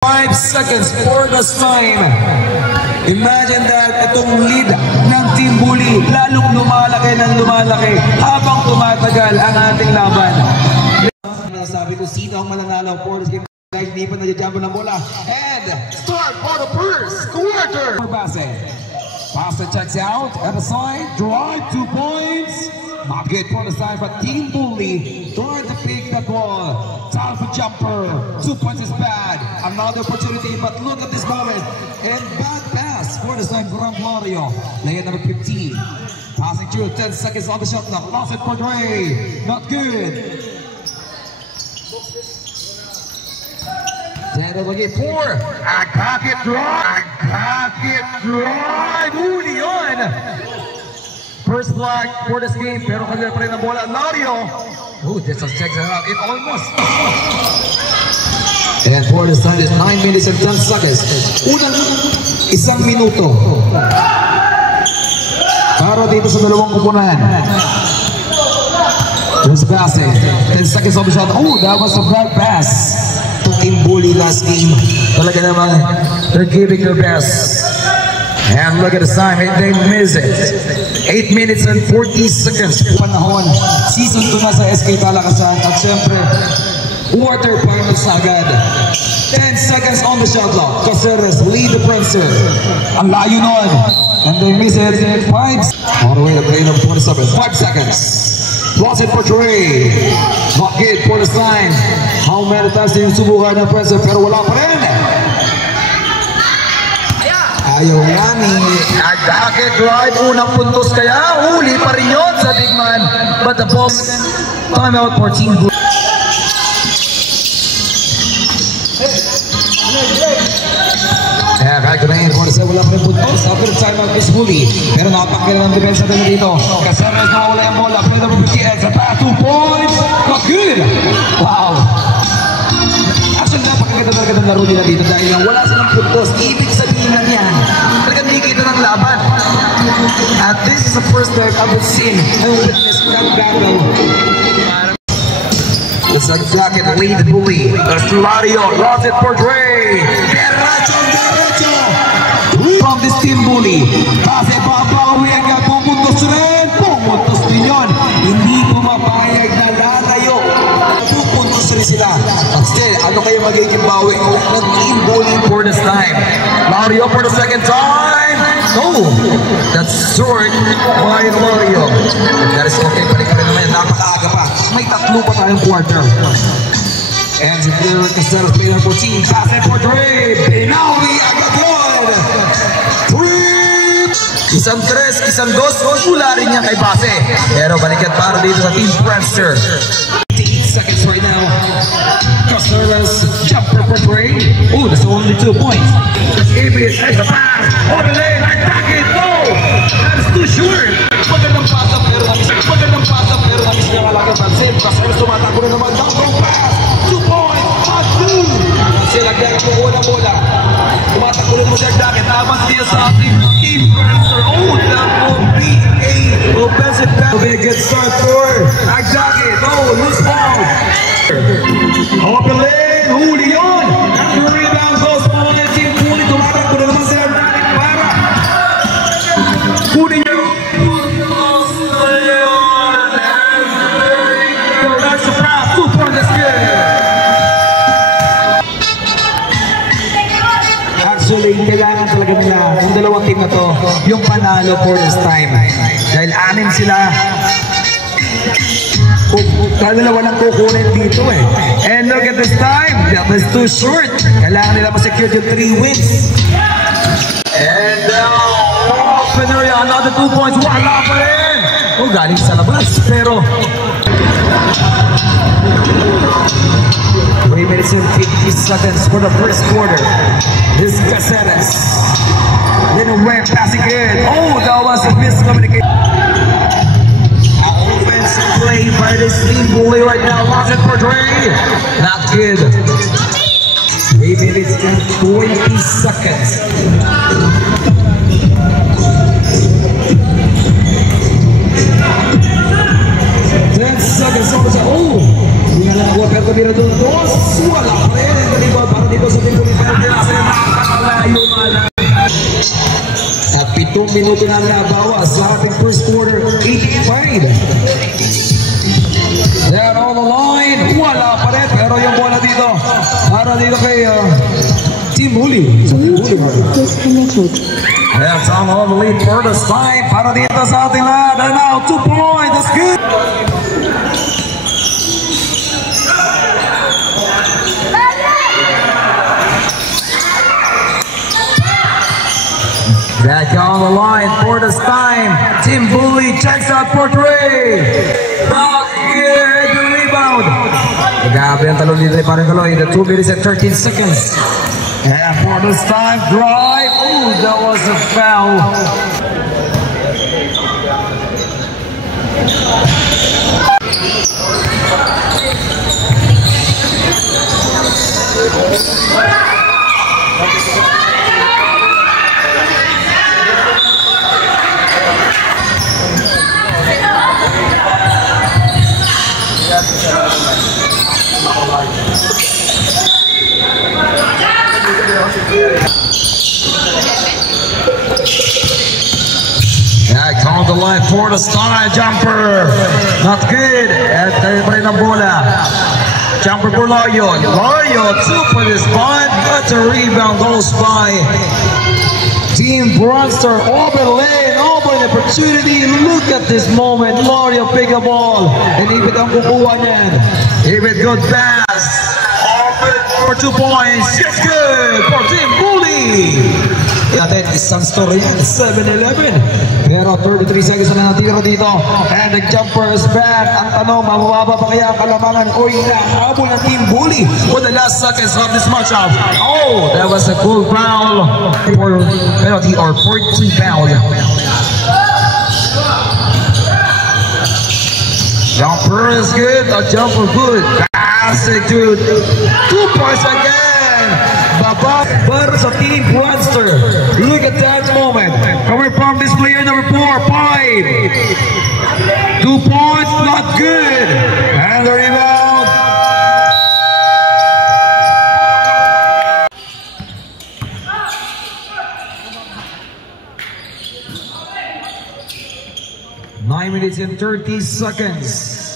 5 seconds for the time. Imagine that itong lead ng Team Bully lalong lumalaki ng lumalaki habang tumatagal ang ating laban. Sabi ko sino ang mananalo for this game. Guys, di pa nadjambo ng bola. And start for the first quarter. Pasa checks out at the side. Drive 2 points. Not good for the side, but Team Bully trying to pick that ball. Time for jumper. 2 points is bad. Another opportunity, but look at this moment. And bad pass for the side, Gran Mario. Layer number 15. Passing through 10 seconds on the shot clock. Lost it for Dre. Not good. Then it'll get 4. I got it drive. Huli yun. First flag for this game, pero kanila pa rin ang bola. Mario. Oh, this was checks out. It almost. And for this time is 9 minutes and 10 seconds. Unang 1 minuto. Para dito sa dalawang kupunan. Just passing. 10 seconds on the shot. Oh, that was a bad pass. Team Bully last game. Talaga naman, they're giving their best. And look at the time, they miss it. 8 minutes and 40 seconds. Panahon, season 2 na sa SK Talakasan. At syempre, quarterfinals agad. 10 seconds on the shot clock. Caceres lead the Prancer. Ang layo nun. And they miss it. 5. All the way to play number 27. 5 seconds. Lost it for Trey. Not good for the sign. How many times din yung subukan ng Prancer pero wala pa rin. Ayaw nga ni Agake drive, unang puntos kaya huli pa rin yun sa big man, but the ball time out for Team Bully. Kahit na yun, wala pa rin puntos after the time out is Bully, pero nakapakila ng depensa din dito. Caceres na wala yung bola, play number 58 sa pass, 2 points, not good. Wow, actually napakaganda talaga ng laro nila dito dahil wala silang puntos. Ibig sabihin lang yan, talagang nakikita ng laban. At this is the first time I've seen and witnessed that battle. It's like Jacket lead the Bully. There's Mario, lost it for Dre. Derecho. From this Team Bully. Kasi papawi agad, pumuntos rin. Pumuntos din yun. Hindi pumapayag na lalayo. Pupuntos rin sila. But still, ano kayo magiging bawi ng Team Bully for this time? Mario for the second time. No, that's short by Mario. That is okay, balik pa rin naman. Napakaaga pa. May 3 pa tayong quarter. And there is the player 14. Pass it for Dre. Binawi agad yun. 3. Isang 3, isang 2. Wala rin niya kay Base. Pero balikat para dito sa Team Prancer. 8 seconds right now. Caceres jumper for Dre. Oh, that's only 2 points. Ibis has the pass. On the lane, I back it. No! That is too short. Magandang pasa pero namis niya malaki Prancer. Caceres tumatakbo na naman. Down pass. 2 points. 2. Sila kaya kukuha ng bola. Tumatakbo na mo siya Agdake. Tapos niya sa ating Team Prancer. Oh, that will be a offensive pass. Will be a good start for Agdake. No, loose ball. Open lane. Huli yun. After rebound goes on and Team Bully. Tumatakbo na naman siya Agdake para huli niya. That's a pass. 2 points. That's good. Actually, kailangan talaga nila yung dalawang team na to yung panalo for this time. Dahil 6 sila. Dalawa lang kukunin dito eh. And look at this time. That was too short. Kailangan nila ma-secure yung 3 wins. And opener yan. Another 2 points. Wala pa rin. Oh, galing sa labas. Pero 3 minutes and 50 seconds for the first quarter. This is Caceres. Little red passing in. Oh, that was a miscommunication. Offensive play by this Team Bully right now. Lost it for Dre. Not good. 3 minutes and 20 seconds. Seconds on the oh! Hindi na nakuha pero kabira doon. Wala pa rin. Para dito sa Team Bully. minuto na nabawas sa ating first quarter, 85. They're on the line. Wala pa rin. Pero yung bola dito, para dito kay Team Bully. That's on the lead for this time. Para dito sa ating lahat. And now, 2 points. That's good. Back on the line for this time. Team Bully checks out for 3. Back here, the rebound. Grabe ang talon dito para Kaloy. The 2 minutes and 13 seconds. And for this time, drive. Ooh, that was a foul. Back on the line for the style jumper. Not good. At tayo pa rin ang bola. Jumper for Loyon. Loyon, 2 for this one. But the rebound goes by Team Bronster. Open lane, open opportunity. Look at this moment. Loyon pick a ball. And Ibit ang kukuha niyan. Ibit good pass. Open for 2 points. It's good for Team Bully. Natin isang story yan, 7-11. Pero 33 seconds na natira dito. And the jumper is back. Ang tanong, mababa pa kaya ang kalamangan o inahabol ng Team Bully for the last seconds of this matchup. Oh, that was a cool foul for penalty or 14 foul. Jumper is good, a jumper good. Classic dude. 2 points again. Baba para sa Team Bronster. Look at that moment. Coming from this player number 4, 5. 2 points, not good. And the rebound. Nine minutes and 30 seconds.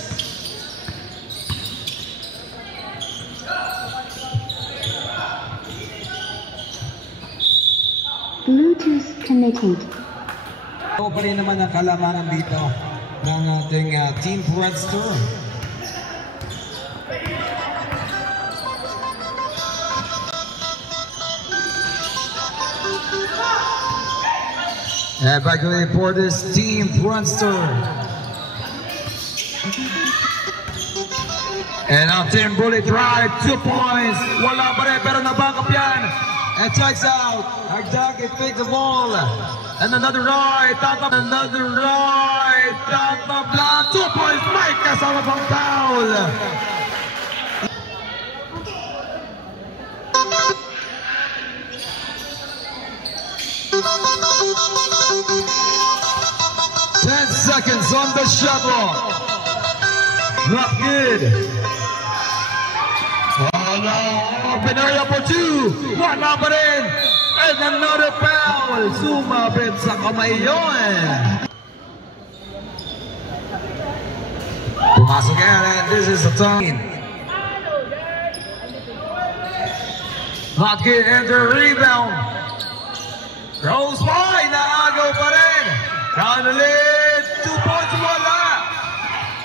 Bluetooth connected. Ito pa rin naman ang kalamangan dito ng ating Team Bronster. And back away for this Team Bronster. And now Team Bully drive, 2 points. Wala pa rin pero nabackup yan. And checks out. Agdagi pick the ball. And another right. Tatap. Another right. Tatap lang. 2 points. Mike kasama pang foul. Ten seconds on the shot clock. Not good. Open area for 2. Wala pa rin. And another foul. Sumabit sa kamay yun. Pumasok yan. And this is the time. Not good. And the rebound. Goes by. Naagaw pa rin. Down the lead. 2 points. Wala.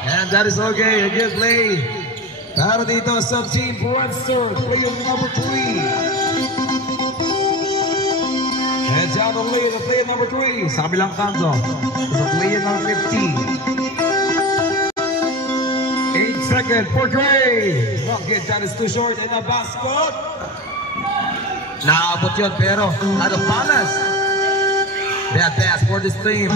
And that is okay. A good play. Para dito sa Team Bronster, player number 3. And down the lead, the player number 3. Sa kabilang kanto, sa player number 15. 8 seconds for Dre. Not good, that is too short. And a basket. Naabot yun, pero out of balance. Bad pass for this team.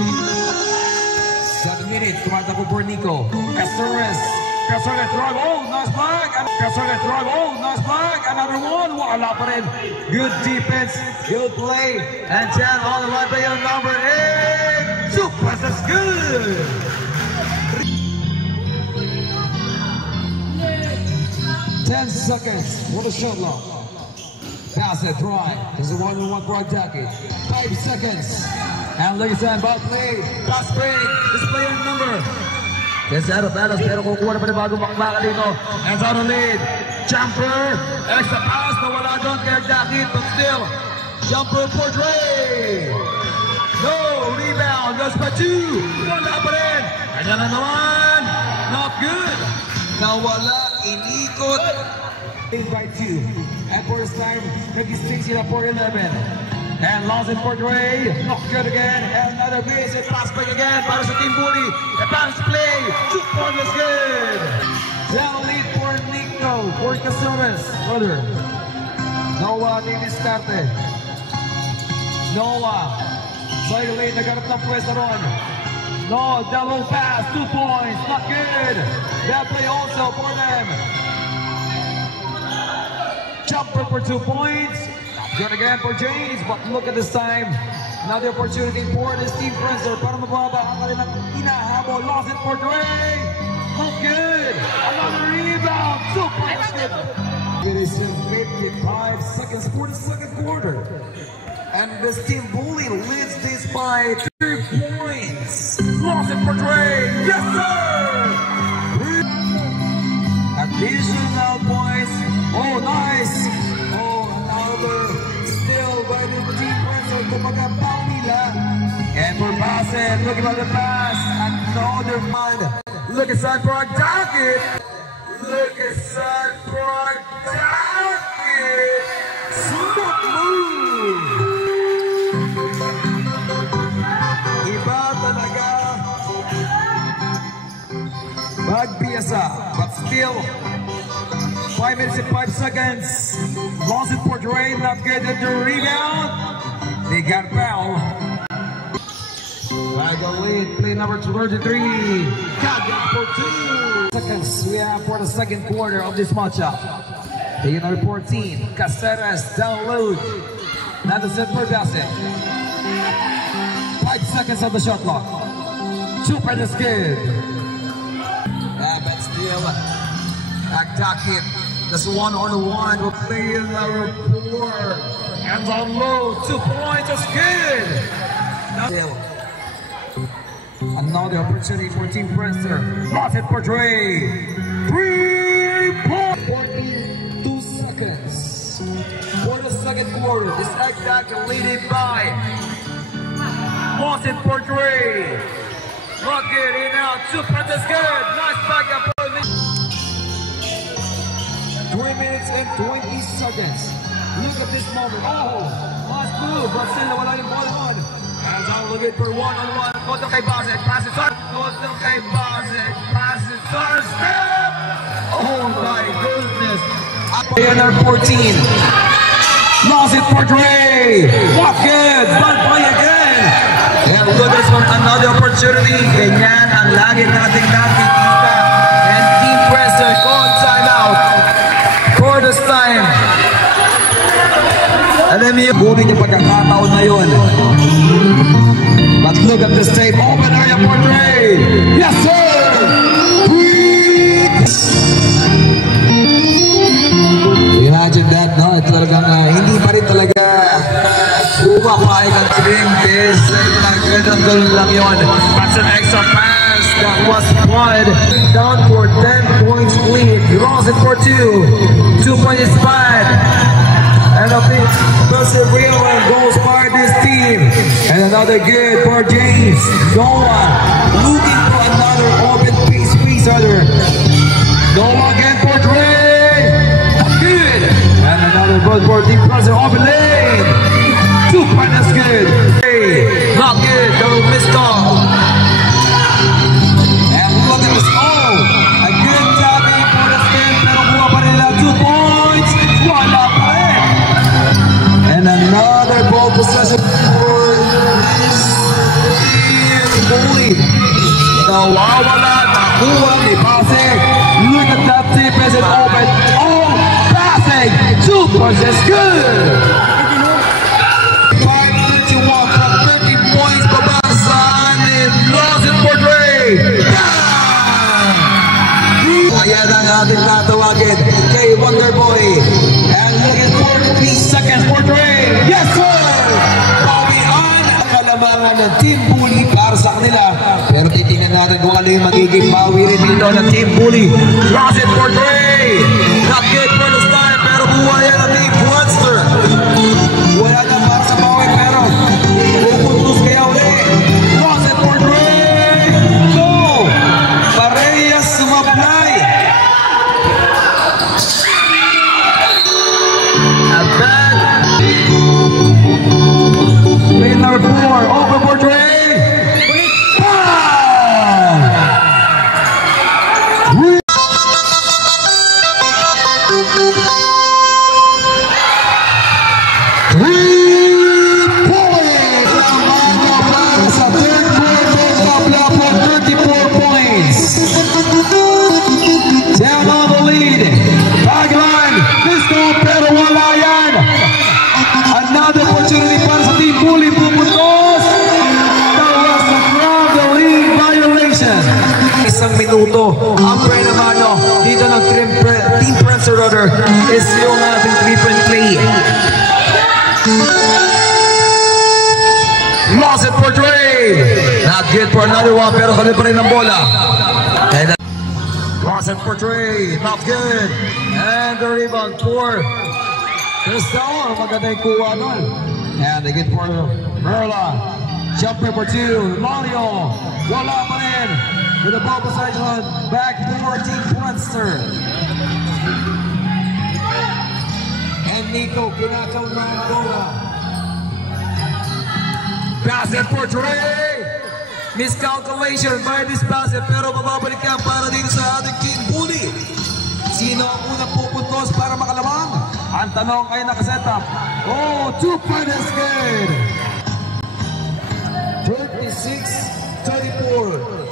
7 minutes, tumatakbo for Nico. Caceres. Caceres drive, oh, nice block. Caceres drive, oh, nice block. Another one, wala pa rin. Good defense, good play. And 10 on the line, player number 8. 2 passes, good. 10 seconds for the shot clock. Pass it, drive. There's a 1-on-1 for Agdagi. 5 seconds. And look at ball play. Pass break. Display your number. Yes, out of balance. Pero kukuha na pa na bagong makbaka dito. And on the lead. Jumper. Extra pass. Nawala doon kay Agdakit. But still. Jumper for Dre. No. Rebound. Goes pa 2. Wala pa rin. Kanya na naman. Not good. Nawala. Inikot. By 2. And for this time, nag-6 sila for 11. And lost it for Dre. Not good again. And another miss. And pass break again. Para sa Team Bully. The pass play. 2 points is good. Down lead for Nico. For Casuras. Brother. Noah din diskarte. Noah. Side lane. Nagarap ng pwesta ron. No. Double pass. 2 points. Not good. That play also for them. Jumper for 2 points. Good again for James, but look at this time. Another opportunity for this team Prancer. Para mababa ang kanilang inahabol. Lost it for Dre. Not good. Another rebound. Super good. It is 55 seconds for the second quarter. And this Team Bully leads this by 3 points. Lost it for Dre. Yes, sir. Additional points. Oh, nice. Oh, another still by the Team Prancer. Kumbaga pao nila. And we're passing. Look at the pass. Another one. Look at Sunbrook Docket. Look at Sunbrook Docket. Smooth move. Iba talaga. Magbiasa. But still. 5 minutes and 5 seconds. Lost it for Dre. Not good at the rebound. They got foul. By the lead, play number 33. Countdown for 2 seconds. We have for the second quarter of this matchup. Play number 14. Caceres download. Now the set for basket. 5 seconds on the shot clock. Super is good. But still, Agdakit. That's 1-on-1. We'll play in number 4. Hands on low. 2 points. That's good. Another opportunity for Team Prancer. Lost it for Dre. 3 points. 42 seconds for the second quarter. This Agdakit leading by. Lost it for Dre. Look it in out. 2 points. That's good. Nice backup. 3 minutes and 20 seconds. Look at this moment. Oh, last move. But still, wala yung ball on. Hands on, looking for 1-on-1. Koto kay Basek. Pass it on. Koto kay Basek. Pass it on. Step! Oh my goodness. Player number 14. Lost it for Dre. Not good. Bad play again. And look at this one. Another opportunity. Ganyan ang lagi nating nakikita. And Team Prancer on timeout. For this time. Alam niyo, bunin yung pagkakataon na yun. But look at this tape. Open area for Dre. Yes, sir! Imagine that, no? Ito talagang hindi pa rin talaga umapayag ang team. This nagkagandol lang yun. That's an extra pass. That was wide. Down for 10 points lead. Lost it for 2. 2 points spread. And a big persevere and goals by this team. And another good for James. Noah looking for another open piece other. Noah again for Dre. Good. And another ball for Team Prancer open lane. 2 points is good. Not good. Double missed call. And look at this. Oh, a good tapping for the spin. Pero buha pa nila 2 points. Wala pa rin. And another ball possession for this Team Bully. Nawawala. Nakuha ni Basek. Look at that tip as it open. Oh, Basek. 2 points is good. 5:31 from 30 points. Babasan and lost it for Dre. Ayan ang ating tatawagin kay Wonder Boy. And looking for 3 seconds for Dre. Yes, sir! Bobby on. Kalamangan ng Team Bully para sa kanila. Pero titingnan natin kung ano yung magiging bawi rin dito ng Team Bully. Cross it for Dre! Not good for the style, pero buhay yan ng Team Monster. Wala na para sa bawi, pero pupuntos kaya ulit. Cross it for Dre! Go! Parehas sumablay. At that, lane number 4, over for Dre. Minuto. Ang pre naman dito ng Team Prancer Order is yung ating 3-point play. Lost it for Dre. Not good for another one, pero kali pa rin ang bola. And lost it for Dre. Not good. And the rebound for Cristão. Maganda yung kuha doon. And they get for Merla. Jumper for 2. Mario. Wala pa rin. With the ball possession, back for Team Prancer. And Nico Ginataw na ang bola. Pass it for Dre. Miscalculation by this pass, pero mababalik yan para dito sa ating Team Bully. Sino ang unang pupuntos para makalamang? Ang tanong ay nakasetup. Oh, 2-point is good. 26-34.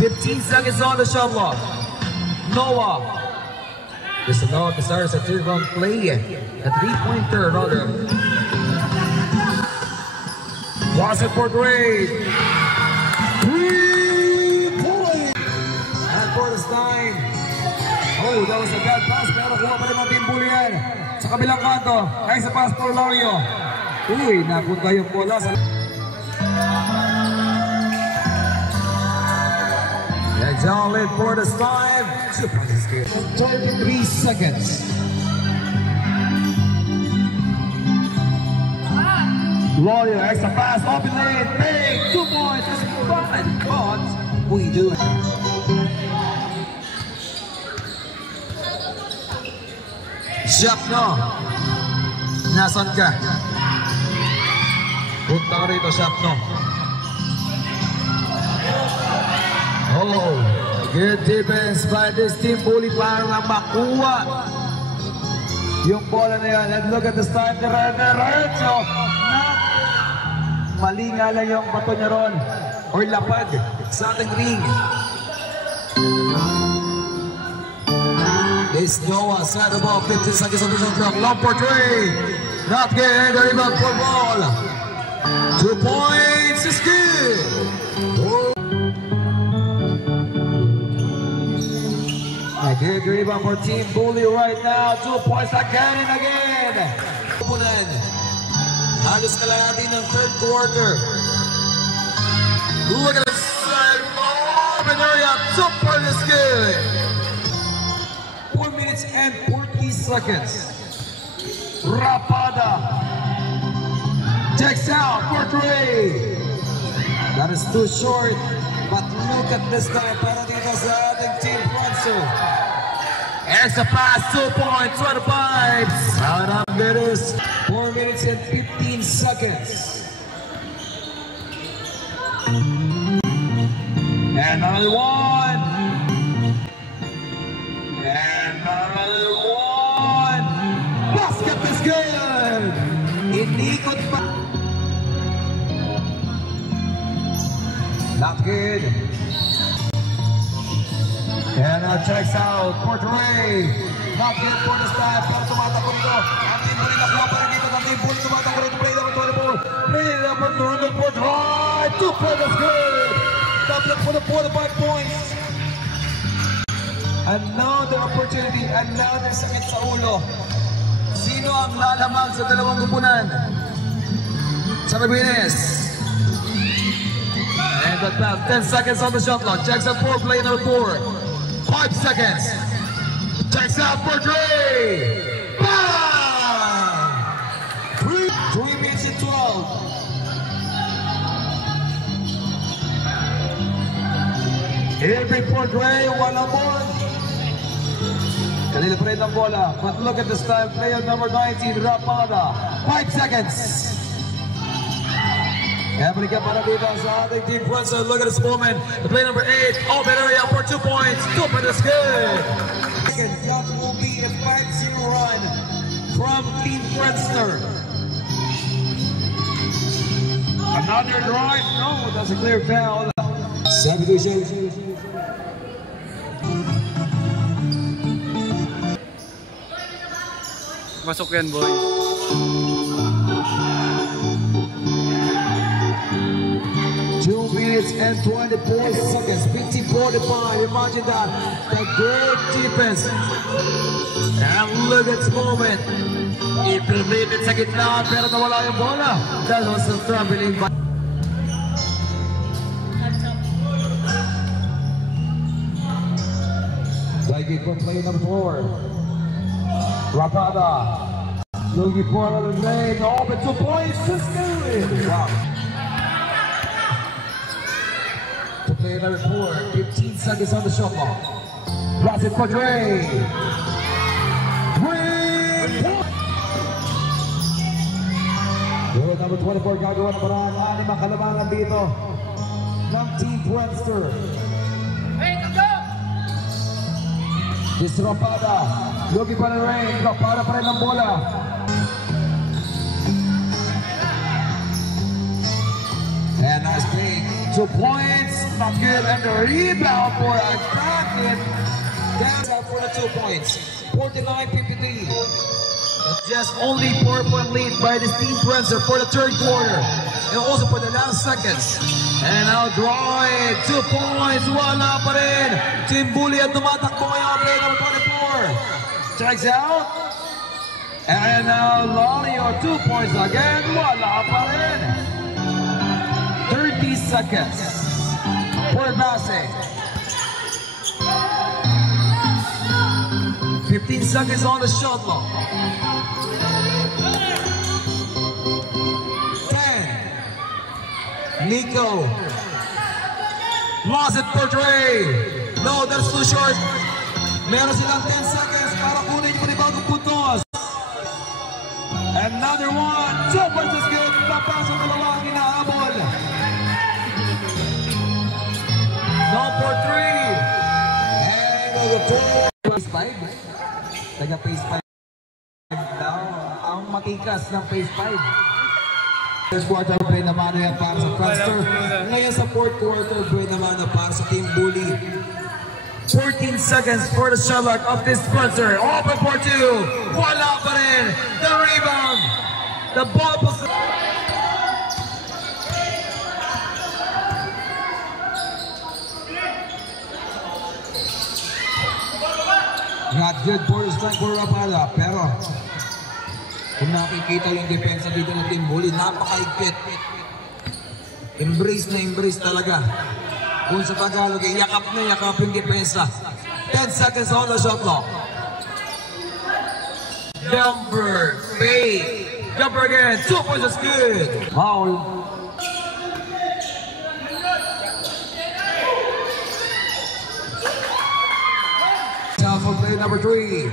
15 seconds on the shot clock. Noah. This is Noah Casares at 3-round play. A 3-pointer rather. Was it for Dre? 3-point. And for the time. Oh, that was a bad pass. Pero kuha pa rin ang Team Bully yan. Sa kabilang kanto. Ay sa pass for Lario. Uy, napunta yung bola sa... John led for the slide. 33 seconds. Lawyer, extra pass, open lane, big, 2 points, it's fun, but we do it. Shapno, nasan ka? Punta ka rito, Shapno. Oh, good defense by this Team Bully para lang makuha yung bola na yan. And look at the style ni Renzo. Mali nga lang yung bato niya ron or lapad sa ating ring. This Noah side the ball, 15 seconds on the shot clock. Long for Dre. Not good. The rebound for ball. 2 points is good. A good rebound for Team Bully right now. 2 points again and again. Halos kalahati ng third quarter. Look at this side. Open area. Super is good. 4 minutes and 40 seconds. Rapada. Checks out for Dre. That is too short. But look at this guy. Para dito sa ating Team Prancer. Extra pass, 2 points, 25. Out of this. 4 minutes and 15 seconds. And another one. And another one. Basket is good. Inikot pa. Not good. And checks out for Dre. Not good for the style. Pero tumatakot ito. Ang Team Bully nakuha pa rin dito. Ang Team Bully tumatakot ito. Play number 24. Play number 24 for Dre. 2 points is good. Double for the 45 points. Another opportunity. Another sakit sa ulo. Sino ang lalamang sa dalawang kupunan? Sabaguines. And that pass, 10 seconds on the shot clock. Checks out for play number 4. 5 seconds. Checks out for Dre. Bam! 3 minutes and 12. Every for Dre, wala more. Kanila pa rin ang bola. But look at this time, player number 19, Rapada. 5 seconds. Kaya balik ka para dito sa ating team Princeton. Look at this moment. The play number 8, open area for 2 points. 2 points is good. That will be a 5-0 run from Team Princeton. Another drive. No, that's a clear foul. Subdivision. Masok yan, boy. Two minutes and 24 seconds. 50-45. Imagine that. The great defense. And look at this moment. Ipilipit sa gitna pero nawala yung bola. That was a traveling by. Lagi for play number 4. Rapada. Looking for another lane. Open 2 points. Just good. Wow. To play number 4. 15 seconds on the shot clock. Pass it for Dre. Goal number 24. Gagawa ng paraan. 6 ang kalamangan dito ng Team Princeton. This is Rapada. Looking for the rain. Rapada pa rin ang bola. And nice play. 2 points. Not good. And the rebound for a bracket. That's out for the 2 points. 49-53. Just only 4-point lead by this Team Princeton for the 3rd quarter. And also for the last seconds. And now drive, 2 points, wala pa rin. Team Bully at tumatakbo ngayon, play number 24. Checks out. And now Lalio, 2 points again, wala pa rin. 30 seconds for Basse. 15 seconds on the shot clock. 10. Nico. Lost it for Dre. No, that's too short. Meron silang 10 seconds para kunin yung panibagong puntos. Another one. 2 points is good. Papasok dalawang inaabol. No for 3. And the 4. Pace 5. Taga pace 5 daw. Ang matikas ng pace 5. First quarter play naman yan para sa Princeton. Ngayon sa 4th quarter play naman para sa Team Bully. 14 seconds for the shot clock of this Princeton. Open for 2. Wala pa rin. The rebound. The ball was... Not good for the strike for Rapada. Pero kung nakikita yung depensa dito ng Team Bully, napakaigpit. Embrace na embrace talaga. Kung sa Tagalog, yakap na yakap yung depensa. 10 seconds on the shot clock. Jumper, fade. Jumper again, 2 points is good. Foul. For play number 3.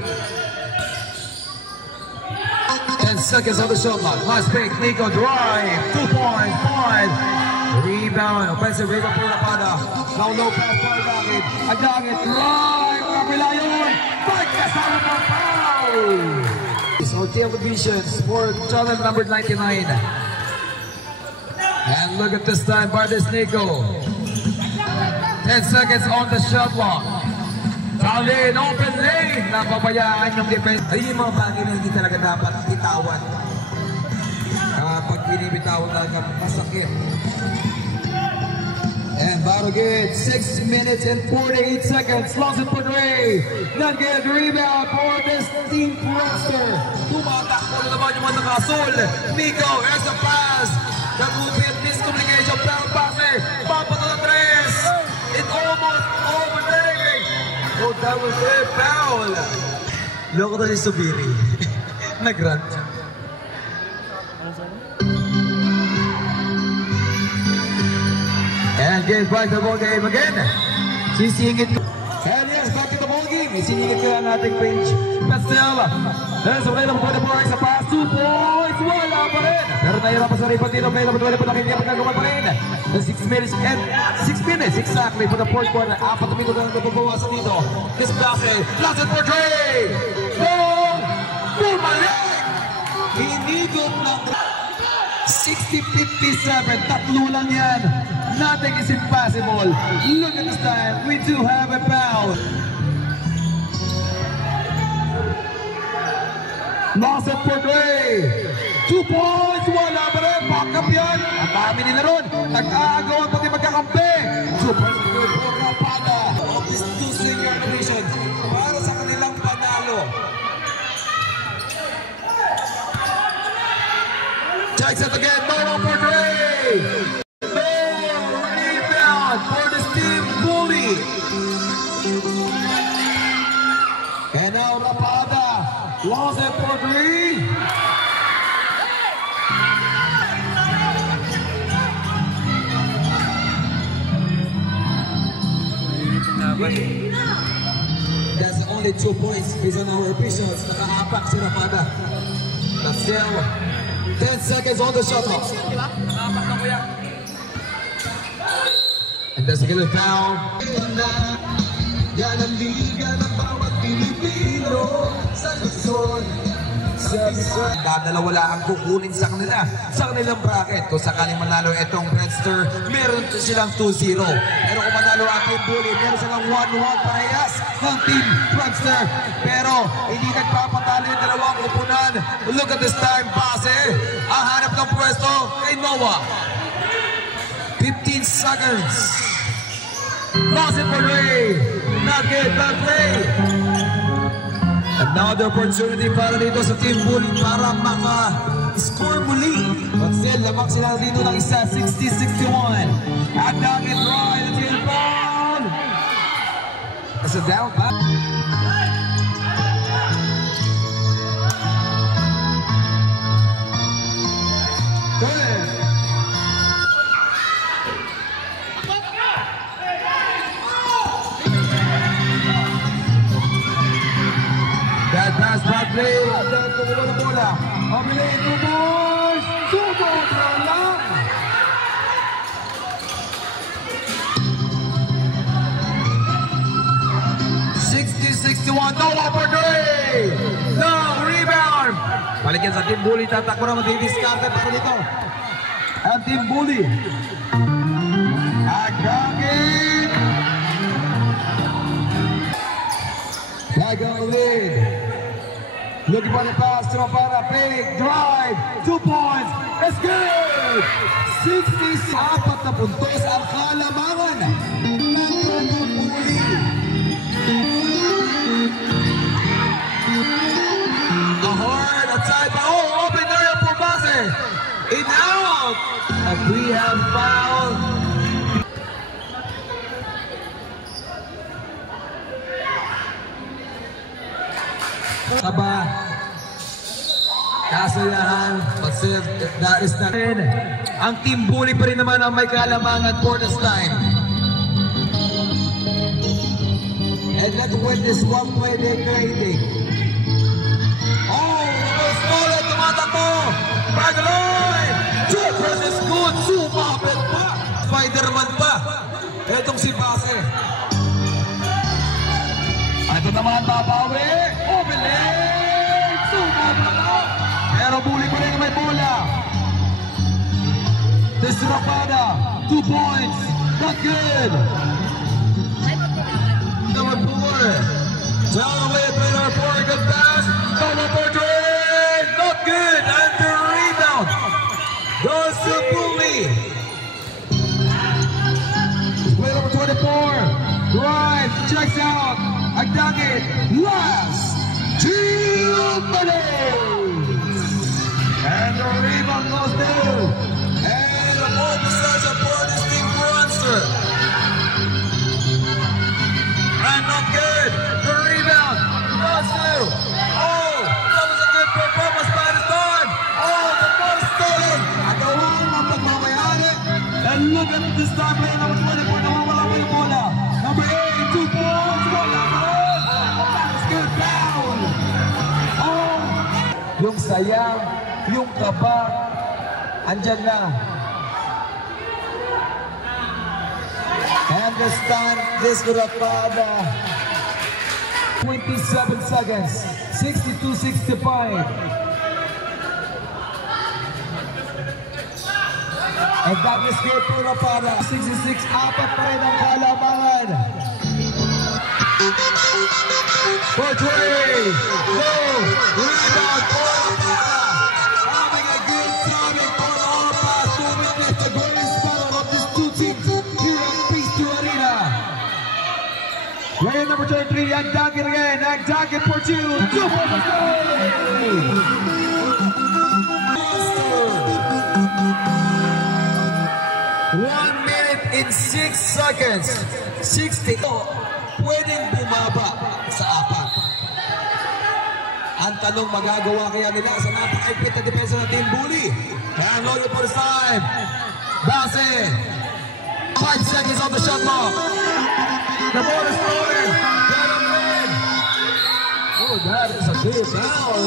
10 seconds on the shot clock. Last pick, Nico drive. 2 points, point. Rebound, offensive rebound for Rapada. Now low pass for Agagit. Agagit, drive. Kapila yun. Pagkasama pa foul. It's Hotel Divisions for channel number 99. And look at this time by this Nico. 10 seconds on the shot clock. Alin, open lane! Napabayaan yung defense. Ayun yung mga bagay na hindi talaga dapat bitawan. Pag binibitawan talaga, masakit. And Barugit, 6 minutes and 48 seconds. Lost it for Dre. Not good rebound for this Team Princeton. Tumatakbo na naman yung mga nakasul. Nico, here's the pass. Nagupit, miscommunication, foul passer. Papato na tres. It almost overtake. Oh, that was a foul. Loko na si Subiri. Nag-rant. And get back the ball game again. Sisingit ko. And yes, back to the ball game. Sisingit ko ang ating page. Pastel. There's a play number 24 sa pass. 2 points. Wala pa rin. Pero nahirapan sa rebound dito. Play number 24 na hindi pagkagawa pa rin. The 6 minutes and 6 minutes exactly for the fourth quarter. 4 minuto na nababawasan dito. This basket. Last it for Dre. Boom! Bumalik! Hinigot ng 60-57. Tatlo lang yan. Nothing is impossible. Look at this time. We do have a foul. Lost it for Dre. 2 points. Wala pa rin. Back up yan. Ang dami nila ron. Nag-aagawan pati magkakampi. 2 points for Rapada. Of these two senior divisions para sa kanilang panalo. Checks it again. No for Dre. For this team bully. And now Rapada lost it for three. That's only 2 points based on our officials. Nakahapak si Rapada. But still 10 seconds on the shot clock. And there's a good foul. Yan ang liga ng bawat Pilipino sa Luzon. Dadala ang kukunin sa kanila sa kanilang bracket. Kung sakaling manalo itong Redster, meron silang 2-0. Pero kung manalo ang Team Bully, meron silang 1-1 parehas ng Team Redster. Pero hindi nagpapatalo yung dalawang kupunan. Look at this time, base. Ang hanap ng pwesto kay Noah. 15 seconds. Lost it for Ray. Not good, bad play. Another opportunity para dito sa Team Bully para maka-score muli. But still, lamang sila dito ng isa, 60-61. At naging right at the inbound. That's a down pass. Good. That pass, bad play. Dapat kumuha na bola. Pabili, 2 balls. 2 balls na lang. No opportunity. No rebound. Balikin sa Team Bully. Tatakbo na mag-discarded ako dito. Ang Team Bully. Agagin. Tagang lead. Looking for the pass to Rapada. Big drive. 2 points. It's good. 60 apat na puntos ang kalamangan ng Team Bully. A hard attack. Oh, open area for Base. In out. And we have foul. Aba, kasayahan, that is not in. Ang Team Bully pa rin naman ang may kalamangan for this time. And let's win this one play day trading. Oh, Ramos Mola, tumatakbo! Bagaloy! Jeffers is good, sumapit pa! Spider-Man pa! Etong si Base. Ito naman babawi. Obeling. Sumabala. Pero Bully pa rin may bola. This Rapada. 2 points. Not good. Number 4. Down away at number 4. Good pass. Number 4. Not good. And the rebound goes to Bully. Play number 24. Drive. Checks out. Agdagit, last 2 minutes, and the rebound goes down, and saya, yung kaba, andyan na. And the stand, this Rapada. 27 seconds, 62-65. And that is good for Rapada. 66, apat pa rin ang kalamangan. For Dre, go, rebound for Rapada. Having a good time in all pass to witness the greatest battle of these two teams here at Pisto Arena. Player number 23, Agdagit again, Agdagit for two for the goal! 1 minute and 6 seconds. 60. Pwedeng bumaba sa apat. Ang tanong, magagawa kaya nila sa napaka-ipit na depensa ng Team Bully. And loaded for the time. Base. 5 seconds on the shot clock. The ball is rolling. Get him in. Oh, that is a good foul.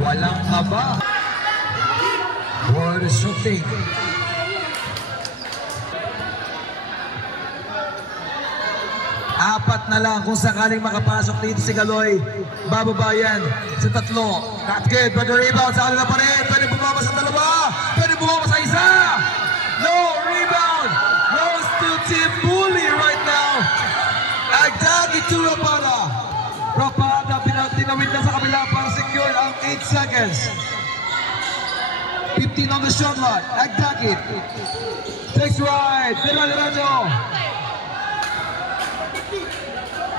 Walang kaba. For the shooting. Apat na lang kung sakaling makapasok dito si Galoy. Bababa yan sa tatlo. Not good, but the rebound sa kanila pa rin. Pwede bumaba sa dalawa. Pwede bumaba sa isa. No, rebound. Goes to Team Bully right now. Agdagit to Rapada. Rapada tinawid na sa kabila para secure ang 8 seconds. 15 on the shot clock. Agdagit. Takes right. Diretso.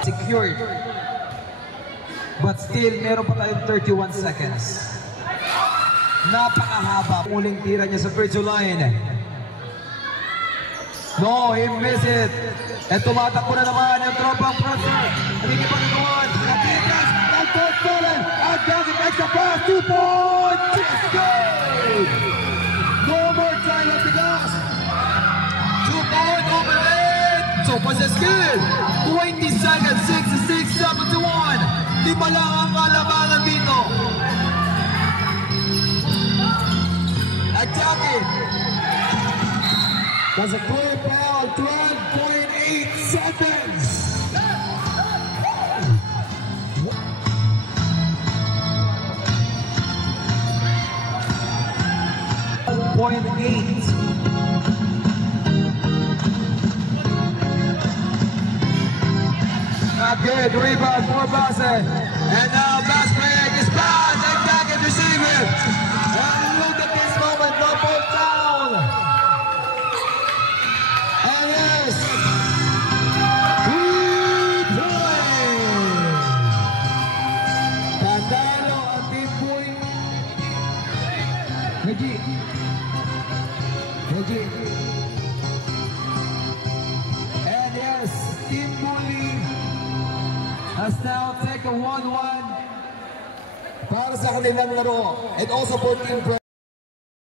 Secured. But still, meron pa tayong 31 seconds. Napakahaba. Muling tira niya sa free throw line. No, he missed it. At tumatakbo na naman yung tropang pressure. Hindi pa nagawan. Natigas. Nagpagpalan. Agdagit. Extra pass. 2 points. Just good. No more time at the gas. 2 points over it. So far, that's good. 20 seconds. 66, 7 to 1. Di ba lang ang kalamangan dito? Agdagit. That's a clear foul. 12.8 seconds. 12.8. Not good. Rebound for Base. And now Base playing is bad. Agdagit receive it. And look at this moment. No ball down. And yes. 3 points. Tandalo ang Team Bully. Reggie. And yes, Team Bully has now taken a 1-1 para sa kanilang laro and also for Team